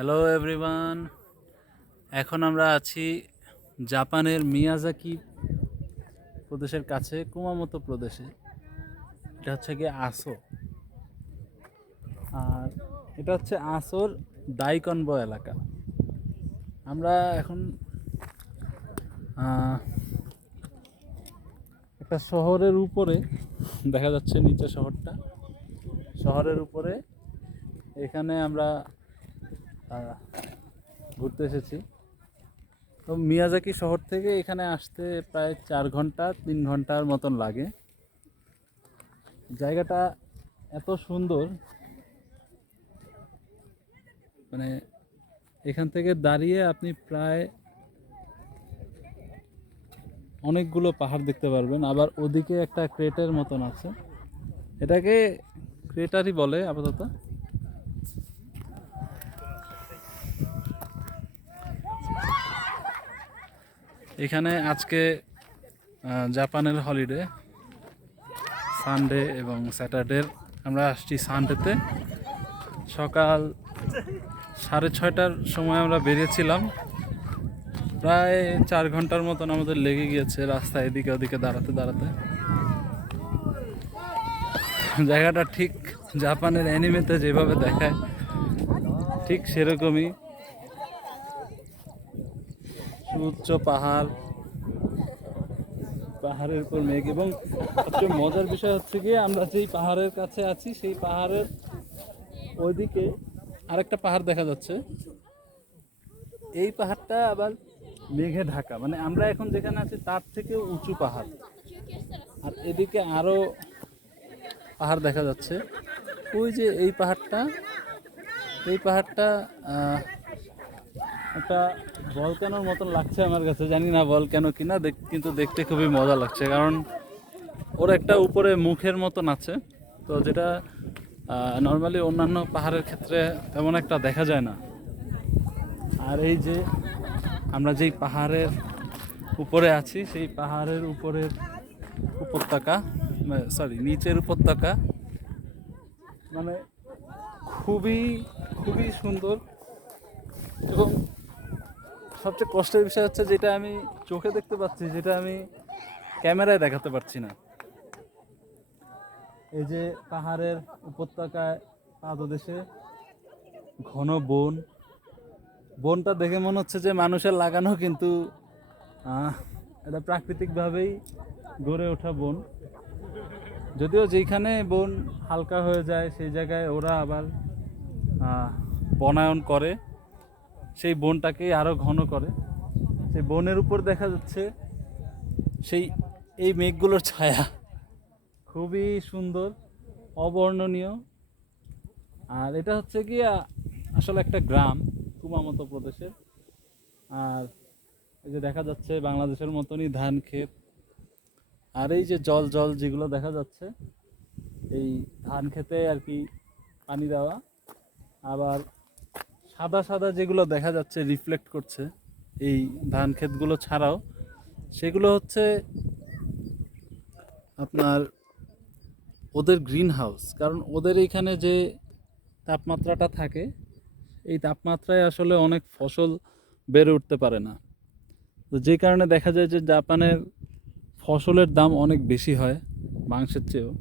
Hello everyone, এখন আমরা আছি জাপানের মিয়াজাকি প্রদেশের কাছে কুমামোতো প্রদেশে। এটা হচ্ছে গিয়ে আসো, আর এটা হচ্ছে আসোর দাইকনবো এলাকা। আমরা এখন একটা শহরের উপরে দেখা যাচ্ছে, নিচে শহরটা, শহরের উপরে এখানে আমরা ঘুরতে এসেছি। তো মিয়াজাকি শহর থেকে এখানে আসতে প্রায় 4 ঘন্টা 3 ঘন্টার মতন লাগে। জায়গাটা এত সুন্দর, মানে এখান থেকে দাঁড়িয়ে আপনি প্রায় অনেকগুলো পাহাড় দেখতে পারবেন। আবার ওদিকে একটা ক্রেটার মতন আছে, এটাকে ক্রেটারই বলে আপাতত। এখানে আজকে জাপানের হলিডে, সানডে এবং স্যাটারডে। আমরা আসছি সানডেতে। সকাল 6:30টার সময় আমরা বেরিয়েছিলাম। প্রায় 4 ঘন্টার মতন আমাদের লেগে গিয়েছে রাস্তায় এদিকে ওদিকে দাঁড়াতে দাঁড়াতে। জায়গাটা ঠিক জাপানের অ্যানিমেতে যেভাবে দেখায় ঠিক সেরকমই। সুউচ্চ পাহাড়, পাহাড়ের উপর মেঘ, এবং সবচেয়ে মজার বিষয় হচ্ছে গিয়ে আমরা যেই পাহাড়ের কাছে আছি সেই পাহাড়ের ওইদিকে আরেকটা পাহাড় দেখা যাচ্ছে। এই পাহাড়টা আবার মেঘে ঢাকা, মানে আমরা এখন যেখানে আছি তার থেকে উঁচু পাহাড়। আর এদিকে আরো পাহাড় দেখা যাচ্ছে। ওই যে এই পাহাড়টা, এই পাহাড়টা একটা ভলক্যানোর মতন লাগছে আমার কাছে। জানি না ভলক্যানো কিনা, কিন্তু দেখতে খুবই মজা লাগছে, কারণ ওর একটা উপরে মুখের মতন আছে, তো যেটা নর্মালি অন্যান্য পাহাড়ের ক্ষেত্রে তেমন একটা দেখা যায় না। আর এই যে আমরা যেই পাহাড়ের উপরে আছি সেই পাহাড়ের উপরের উপত্যকা, সরি নিচের উপত্যকা, মানে খুবই খুবই সুন্দর। এবং সবচেয়ে কষ্টের বিষয় হচ্ছে যেটা আমি চোখে দেখতে পাচ্ছি, যেটা আমি ক্যামেরায় দেখাতে পারছি না। এই যে পাহাড়ের উপত্যকায় পাদদেশে ঘন বন, বনটা দেখে মনে হচ্ছে যে মানুষের লাগানো, কিন্তু এটা প্রাকৃতিকভাবেই গড়ে ওঠা বন। যদিও যেখানে বন হালকা হয়ে যায় সেই জায়গায় ওরা আবার বনায়ন করে, সেই বনটাকেই আরো ঘন করে। সেই বনের উপর দেখা যাচ্ছে সেই এই মেঘগুলোর ছায়া, খুবই সুন্দর, অবর্ণনীয়। আর এটা হচ্ছে কি আসলে একটা গ্রাম কুমামোতো প্রদেশের। আর এই যে দেখা যাচ্ছে বাংলাদেশের মতনই ধান ক্ষেত, আর এই যে জল জল যেগুলো দেখা যাচ্ছে, এই ধান খেতে আর কি পানি দেওয়া। আবার সাদা সাদা যেগুলো দেখা যাচ্ছে রিফ্লেক্ট করছে এই ধান ক্ষেতগুলো ছাড়াও, সেগুলো হচ্ছে আপনার ওদের গ্রিন হাউস। কারণ ওদের এইখানে যে তাপমাত্রাটা থাকে, এই তাপমাত্রায় আসলে অনেক ফসল বেড়ে উঠতে পারে না। তো যে কারণে দেখা যায় যে জাপানের ফসলের দাম অনেক বেশি হয় মাংসের চেয়েও।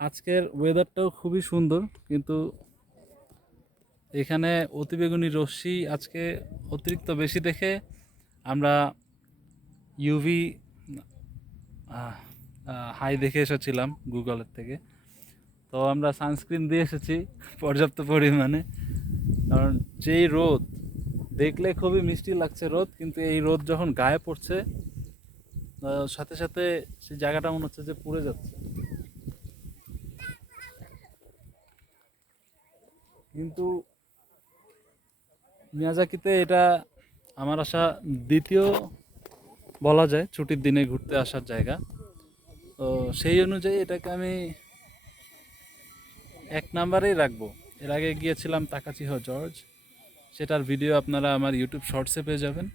আজকের ওয়েদারটাও খুবই সুন্দর, কিন্তু এখানে অতিবেগুনি রশ্মি আজকে অতিরিক্ত বেশি দেখে আমরা ইউভি হাই দেখে এসেছিলাম গুগলের থেকে। তো আমরা সানস্ক্রিন দিয়ে এসেছি পর্যাপ্ত পরিমাণে, কারণ যেই রোদ, দেখলে খুবই মিষ্টি লাগছে রোদ, কিন্তু এই রোদ যখন গায়ে পড়ছে সাথে সাথে সেই জায়গাটা মনে হচ্ছে যে পুড়ে যাচ্ছে। কিন্তু মিয়াজাকিতে এটা আমার আসা দ্বিতীয় বলা যায় ছুটির দিনে ঘুরতে আসার জায়গা। তো সেই অনুযায়ী এটাকে আমি 1 নাম্বারেই রাখবো। এর আগে গিয়েছিলাম তাকাচিহো জর্জ, সেটার ভিডিও আপনারা আমার ইউটিউব শর্টসে পেয়ে যাবেন।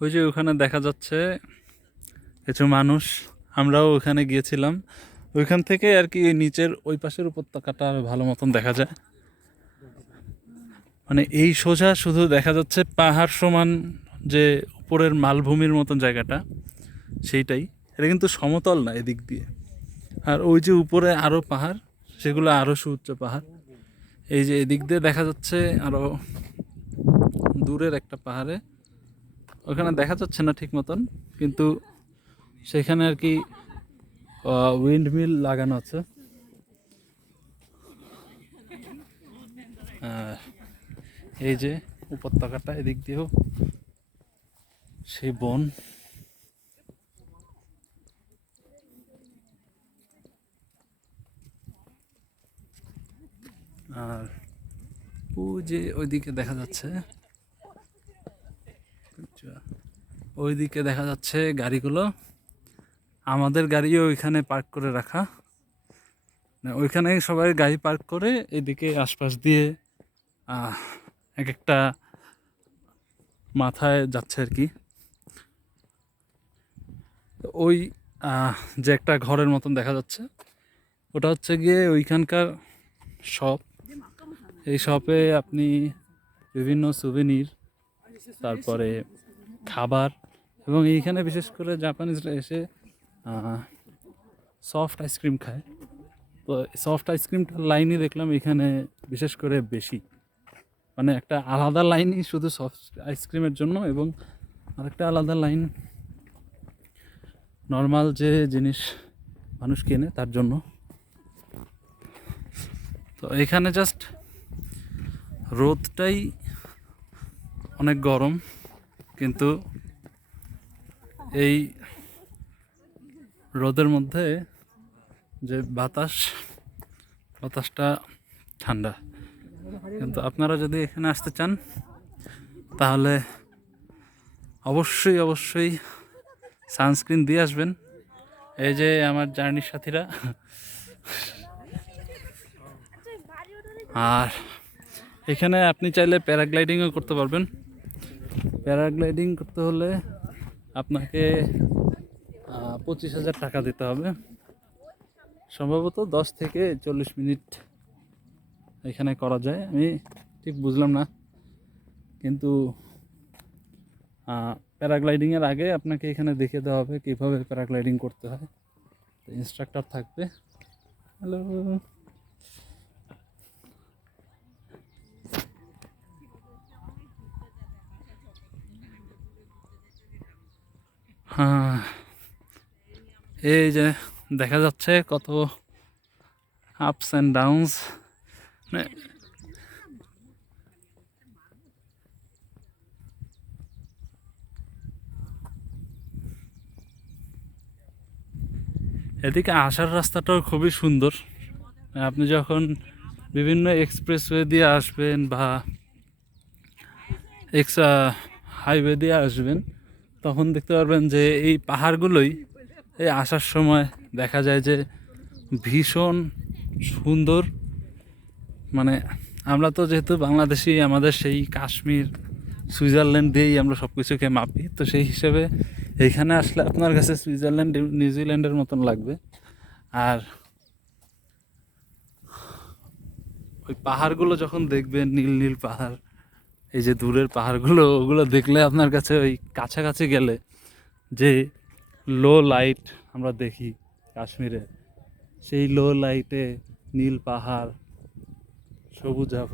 ওই যে ওখানে দেখা যাচ্ছে কিছু মানুষ, আমরাও ওখানে গিয়েছিলাম। ওইখান থেকে আর কি নিচের ওই পাশের উপত্যকাটা ভালো মতন দেখা যায়। মানে এই সোজা শুধু দেখা যাচ্ছে পাহাড় সমান যে উপরের মালভূমির মতন জায়গাটা, সেইটাই। এটা কিন্তু সমতল না এদিক দিয়ে। আর ওই যে উপরে আরও পাহাড়, সেগুলো আরও সুউচ্চ পাহাড়। এই যে এদিক দিয়ে দেখা যাচ্ছে আরও দূরের একটা পাহাড়ে, ওখানে দেখা যাচ্ছে না ঠিক মতন, কিন্তু সেখানে আর কি উইন্ড মিল লাগানো আছে। আর এই যে উপত্যকাটা, এদিক দিয়েও সেই বন। আর ওই যে ওইদিকে দেখা যাচ্ছে, ওইদিকে দেখা যাচ্ছে গাড়িগুলো, আমাদের গাড়িও ওইখানে পার্ক করে রাখা। ওইখানে সবাই গাড়ি পার্ক করে এদিকে আশপাশ দিয়ে এক একটা মাথায় যাচ্ছে আর কি। ওই যে একটা ঘরের মতন দেখা যাচ্ছে, ওটা হচ্ছে গিয়ে ওইখানকার শপ। এই শপে আপনি বিভিন্ন সুভেনির, তারপরে খাবার, এবং এইখানে বিশেষ করে জাপানিজরা এসে সফট আইসক্রিম খায়। তো সফট আইসক্রিমটার লাইনই দেখলাম এখানে বিশেষ করে বেশি, মানে একটা আলাদা লাইনই শুধু সফট আইসক্রিমের জন্য, এবং আরেকটা আলাদা লাইন নর্মাল যে জিনিস মানুষ কেনে তার জন্য। তো এখানে জাস্ট রোদটাই অনেক গরম, কিন্তু এই রোদের মধ্যে যে বাতাসটা ঠান্ডা। কিন্তু আপনারা যদি এখানে আসতে চান তাহলে অবশ্যই সানস্ক্রিন দিয়ে আসবেন। এই যে আমার জার্নির সাথীরা। আর এখানে আপনি চাইলে প্যারাগ্লাইডিংও করতে পারবেন। প্যারাগ্লাইডিং করতে হলে আপনাকে 25,000 টাকা দিতে হবে। সম্ভবত 10 থেকে 40 মিনিট এখানে করা যায়, আমি ঠিক বুঝলাম না। কিন্তু প্যারাগ্লাইডিংয়ের আগে আপনাকে এখানে দেখিয়ে দেওয়া হবে কীভাবে প্যারাগ্লাইডিং করতে হয়। ইনস্ট্রাক্টর থাকবে। হ্যালো। হ্যাঁ, এই যে দেখা যাচ্ছে কত আপস অ্যান্ড ডাউনস। এদিকে আসার রাস্তাটাও খুবই সুন্দর। আপনি যখন বিভিন্ন এক্সপ্রেসওয়ে দিয়ে আসবেন বা হাইওয়ে দিয়ে আসবেন, তখন দেখতে পারবেন যে এই পাহাড়গুলোই এই আসার সময় দেখা যায় যে ভীষণ সুন্দর। মানে আমরা তো যেহেতু বাংলাদেশি, আমাদের সেই কাশ্মীর, সুইজারল্যান্ড দিয়েই আমরা সব কিছুকে মাপি। তো সেই হিসেবে এইখানে আসলে আপনার কাছে সুইজারল্যান্ড, নিউজিল্যান্ডের মতন লাগবে। আর ওই পাহাড়গুলো যখন দেখবেন, নীল নীল পাহাড়, এই যে দূরের পাহাড়গুলো, ওগুলো দেখলে আপনার কাছে ওই কাছাকাছি গেলে যে লো লাইট আমরা দেখি কাশ্মীরে, সেই লো লাইটে নীল পাহাড়, সবুজাভ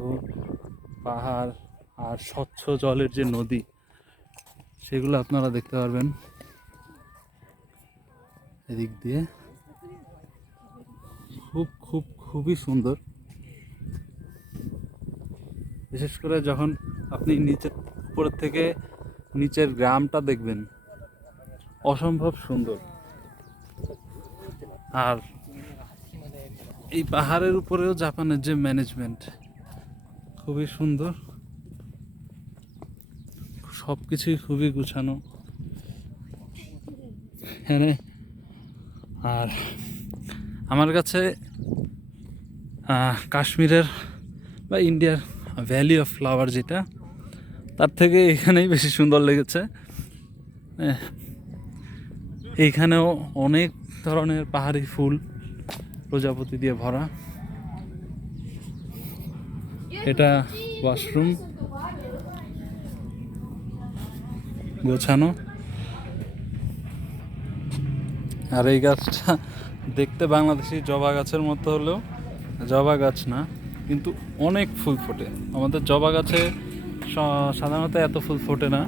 পাহাড় আর স্বচ্ছ জলের যে নদী, সেগুলো আপনারা দেখতে পারবেন এদিক দিয়ে। খুবই সুন্দর। বিশেষ করে যখন আপনি উপরের থেকে নিচের গ্রামটা দেখবেন, অসম্ভব সুন্দর। আর এই পাহাড়ের উপরেও জাপানের যে ম্যানেজমেন্ট, খুবই সুন্দর। সব কিছুই খুবই গুছানো এখানে। আর আমার কাছে কাশ্মীরের বা ইন্ডিয়ার ভ্যালি অফ ফ্লাওয়ার যেটা, তার থেকে এখানেই বেশি সুন্দর লেগেছে। এহ, এইখানেও অনেক ধরনের পাহাড়ি ফুল প্রজাপতি দিয়ে ভরা। এটা ওয়াশরুম গোছানো। আর এই গাছটা দেখতে বাংলাদেশি জবা গাছের মতো হলেও জবা গাছ না, কিন্তু অনেক ফুল ফোটে। আমাদের জবা গাছে সাধারণত এত ফুল ফোটে না।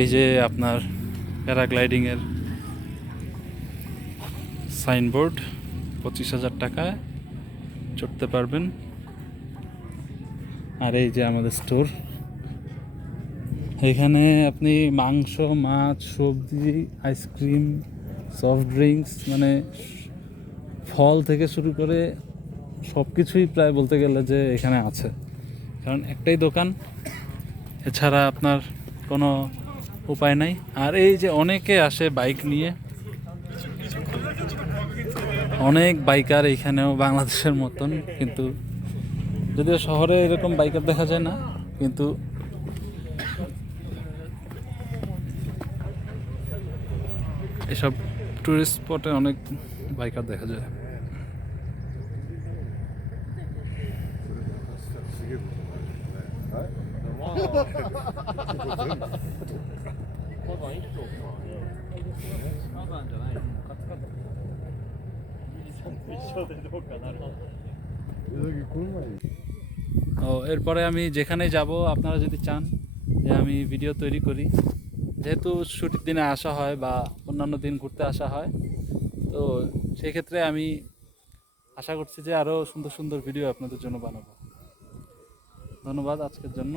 এই যে আপনার প্যারাগ্লাইডিংয়ের সাইনবোর্ড, 25,000 টাকায় চড়তে পারবেন। আর এই যে আমাদের স্টোর, এখানে আপনি মাংস, মাছ, সবজি, আইসক্রিম, সফট ড্রিঙ্কস, মানে ফল থেকে শুরু করে সব কিছুই প্রায় বলতে গেলে যে এখানে আছে। কারণ একটাই দোকান, এছাড়া আপনার কোনো উপায় নাই। আর এই যে অনেকে আসে বাইক নিয়ে, অনেক বাইকার এইখানেও বাংলাদেশের মতন, কিন্তু যদিও শহরে এরকম বাইকার দেখা যায় না, কিন্তু এসব টুরিস্ট স্পটে অনেক বাইকার দেখা যায়। ও এরপরে আমি যেখানে যাব, আপনারা যদি চান যে আমি ভিডিও তৈরি করি, যেহেতু ছুটির দিনে আসা হয় বা অন্যান্য দিন ঘুরতে আসা হয়, তো সেই ক্ষেত্রে আমি আশা করছি যে আরও সুন্দর সুন্দর ভিডিও আপনাদের জন্য বানাবো। ধন্যবাদ আজকের জন্য।